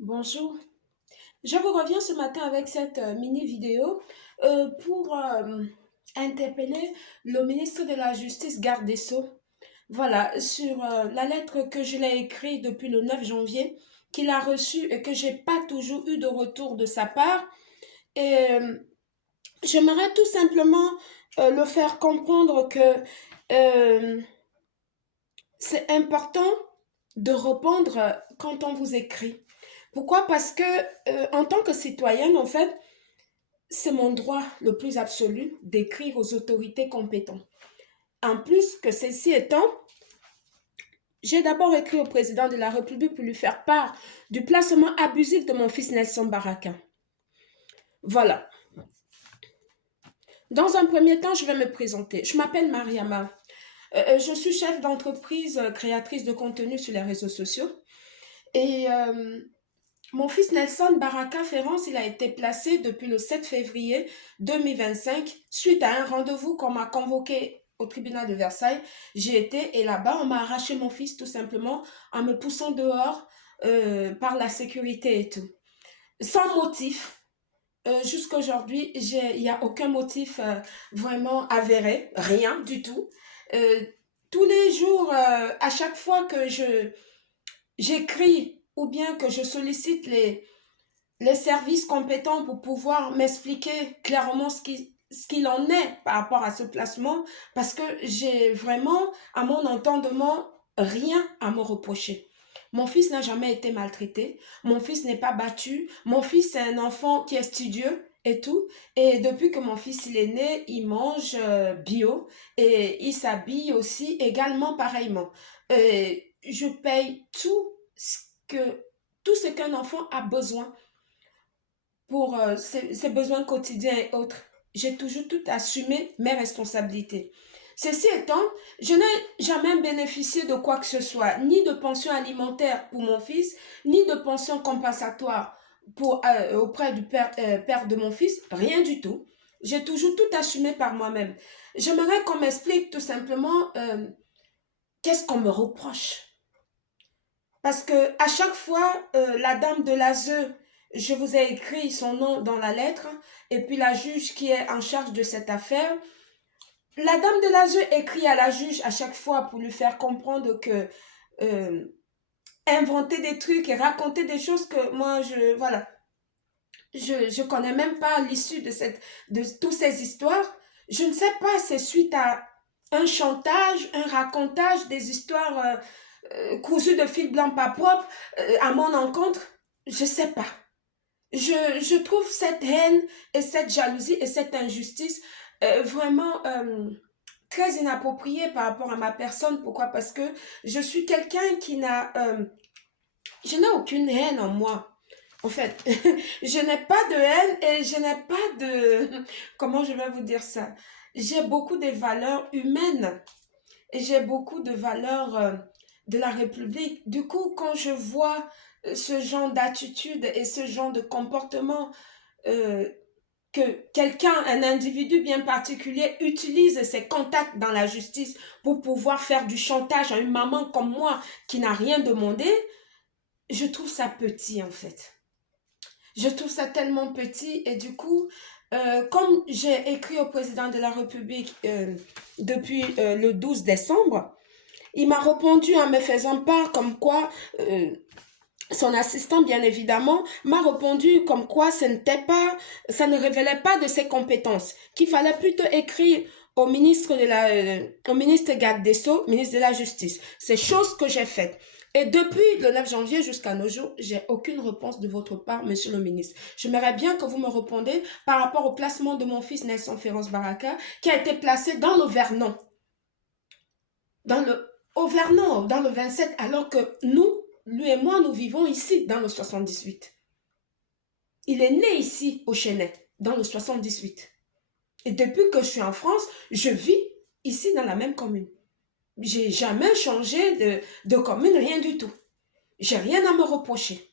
Bonjour, je vous reviens ce matin avec cette mini vidéo pour interpeller le ministre de la Justice, garde des Sceaux. Voilà, sur la lettre que je l'ai écrite depuis le 9 janvier, qu'il a reçue et que j'ai pas toujours eu de retour de sa part. Et j'aimerais tout simplement le faire comprendre que euh, c'est important de répondre quand on vous écrit. Pourquoi? Parce que en tant que citoyenne, en fait, c'est mon droit le plus absolu d'écrire aux autorités compétentes. En plus que ceci étant, j'ai d'abord écrit au président de la République pour lui faire part du placement abusif de mon fils Nelson Baraka. Voilà. Dans un premier temps, je vais me présenter. Je m'appelle Mariama. Je suis chef d'entreprise créatrice de contenu sur les réseaux sociaux. Et mon fils Nelson Baraka Ferrance, il a été placé depuis le 7 février 2025 suite à un rendez-vous qu'on m'a convoqué au tribunal de Versailles. J'ai été et là-bas, on m'a arraché mon fils tout simplement en me poussant dehors par la sécurité et tout. Sans motif. Jusqu'à aujourd'hui, il n'y a aucun motif vraiment avéré, rien du tout. Euh, Tous les jours, à chaque fois que j'écris ou bien que je sollicite les services compétents pour pouvoir m'expliquer clairement ce qu'il en est par rapport à ce placement, parce que j'ai vraiment, à mon entendement, rien à me reprocher. Mon fils n'a jamais été maltraité, mon fils n'est pas battu, mon fils c'est un enfant qui est studieux et tout. Et depuis que mon fils il est né, il mange bio et il s'habille aussi également pareillement. Je paye tout ce qu'un enfant a besoin pour ses besoins quotidiens et autres. J'ai toujours tout assumé mes responsabilités. Ceci étant, je n'ai jamais bénéficié de quoi que ce soit, ni de pension alimentaire pour mon fils, ni de pension compensatoire auprès du père de mon fils, rien du tout. J'ai toujours tout assumé par moi-même. J'aimerais qu'on m'explique tout simplement qu'est-ce qu'on me reproche. Parce que à chaque fois, la dame de l'ASE, je vous ai écrit son nom dans la lettre, et puis la juge qui est en charge de cette affaire, la dame de l'ASE écrit à la juge à chaque fois pour lui faire comprendre que euh, inventer des trucs et raconter des choses que moi, voilà, je connais même pas l'issue de toutes ces histoires. Je ne sais pas, c'est suite à un chantage, un racontage des histoires cousu de fil blanc pas propre à mon encontre, je sais pas. Je trouve cette haine et cette jalousie et cette injustice vraiment très inappropriée par rapport à ma personne. Pourquoi? Parce que je suis quelqu'un qui je n'ai aucune haine en moi. En fait, je n'ai pas de haine et je n'ai pas comment je vais vous dire ça? J'ai beaucoup de valeurs humaines. J'ai beaucoup de valeurs de la République. Du coup, quand je vois ce genre d'attitude et ce genre de comportement euh, que quelqu'un, un individu bien particulier, utilise ses contacts dans la justice pour pouvoir faire du chantage à une maman comme moi qui n'a rien demandé, je trouve ça petit en fait. Je trouve ça tellement petit et du coup, comme j'ai écrit au président de la République depuis le 12 décembre, il m'a répondu en me faisant part comme quoi son assistant, bien évidemment, m'a répondu comme quoi ça ne révélait pas de ses compétences, qu'il fallait plutôt écrire au ministre garde des Sceaux, ministre de la Justice. C'est chose que j'ai faite. Et depuis le 9 janvier jusqu'à nos jours, j'ai aucune réponse de votre part, monsieur le ministre. J'aimerais bien que vous me répondiez par rapport au placement de mon fils Nelson Ferrance Baraka, qui a été placé dans le Vernon, dans le, au Vernon, dans le 27, alors que nous, lui et moi, nous vivons ici, dans le 78. Il est né ici, au Chênay, dans le 78. Et depuis que je suis en France, je vis ici, dans la même commune. J'ai jamais changé de commune, rien du tout. J'ai rien à me reprocher.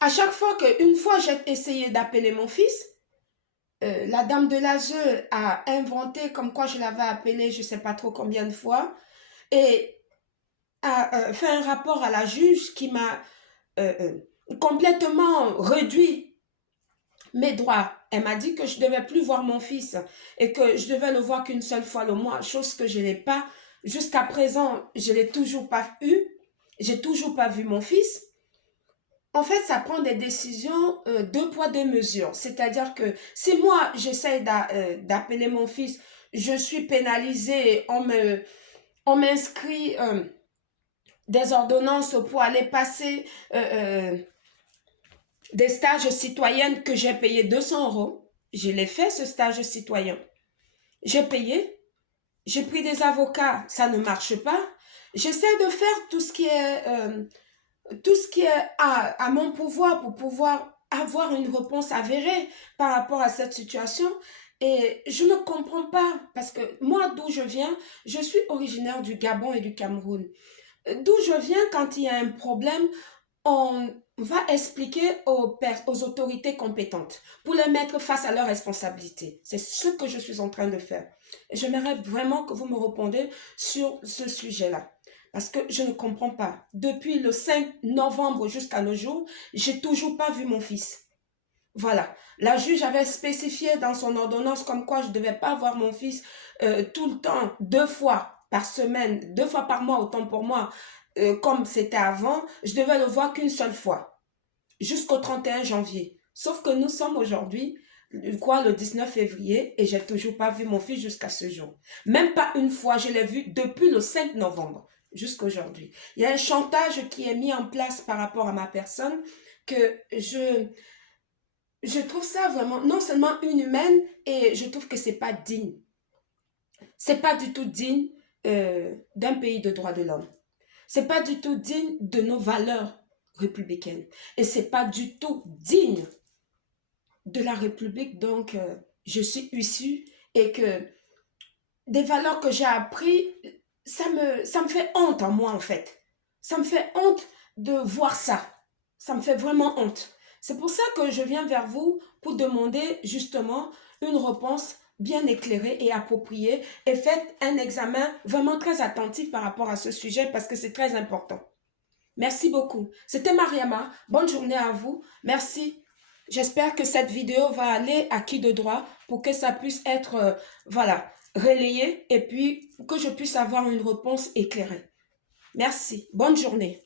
À chaque fois qu'une fois j'ai essayé d'appeler mon fils, la dame de l'ASE a inventé comme quoi je l'avais appelé je ne sais pas trop combien de fois et a fait un rapport à la juge qui m'a complètement réduit mes droits. Elle m'a dit que je ne devais plus voir mon fils et que je devais le voir qu'une seule fois le mois, chose que je n'ai pas. Jusqu'à présent, je ne l'ai toujours pas eu. J'ai toujours pas vu mon fils. En fait, ça prend des décisions deux poids, deux mesures. C'est-à-dire que si moi, j'essaie d'appeler mon fils, je suis pénalisée, on m'inscrit des ordonnances pour aller passer des stages citoyens que j'ai payé 200 euros. Je l'ai fait, ce stage citoyen. J'ai payé, j'ai pris des avocats, ça ne marche pas. J'essaie de faire tout ce qui est à mon pouvoir pour pouvoir avoir une réponse avérée par rapport à cette situation. Et je ne comprends pas, parce que moi, d'où je viens, je suis originaire du Gabon et du Cameroun. D'où je viens, quand il y a un problème, on va expliquer aux autorités compétentes pour les mettre face à leurs responsabilités. C'est ce que je suis en train de faire. Et j'aimerais vraiment que vous me répondiez sur ce sujet-là. Parce que je ne comprends pas. Depuis le 5 novembre jusqu'à nos jours, j'ai toujours pas vu mon fils. Voilà. La juge avait spécifié dans son ordonnance comme quoi je ne devais pas voir mon fils tout le temps, 2 fois par semaine, 2 fois par mois, autant pour moi, comme c'était avant. Je devais le voir qu'une seule fois, jusqu'au 31 janvier. Sauf que nous sommes aujourd'hui, quoi, le 19 février, et j'ai toujours pas vu mon fils jusqu'à ce jour. Même pas une fois, je l'ai vu depuis le 5 novembre jusqu'à aujourd'hui. Il y a un chantage qui est mis en place par rapport à ma personne que je trouve ça vraiment non seulement inhumaine, et je trouve que c'est pas digne. C'est pas du tout digne d'un pays de droits de l'homme. C'est pas du tout digne de nos valeurs républicaines. Et c'est pas du tout digne de la République donc je suis issue, et que des valeurs que j'ai appris, ça me fait honte en moi en fait. Ça me fait honte de voir ça. Ça me fait vraiment honte. C'est pour ça que je viens vers vous pour demander justement une réponse bien éclairée et appropriée, et faites un examen vraiment très attentif par rapport à ce sujet parce que c'est très important. Merci beaucoup. C'était Mariama. Bonne journée à vous. Merci. J'espère que cette vidéo va aller à qui de droit pour que ça puisse être, voilà, relayé, et puis que je puisse avoir une réponse éclairée. Merci. Bonne journée.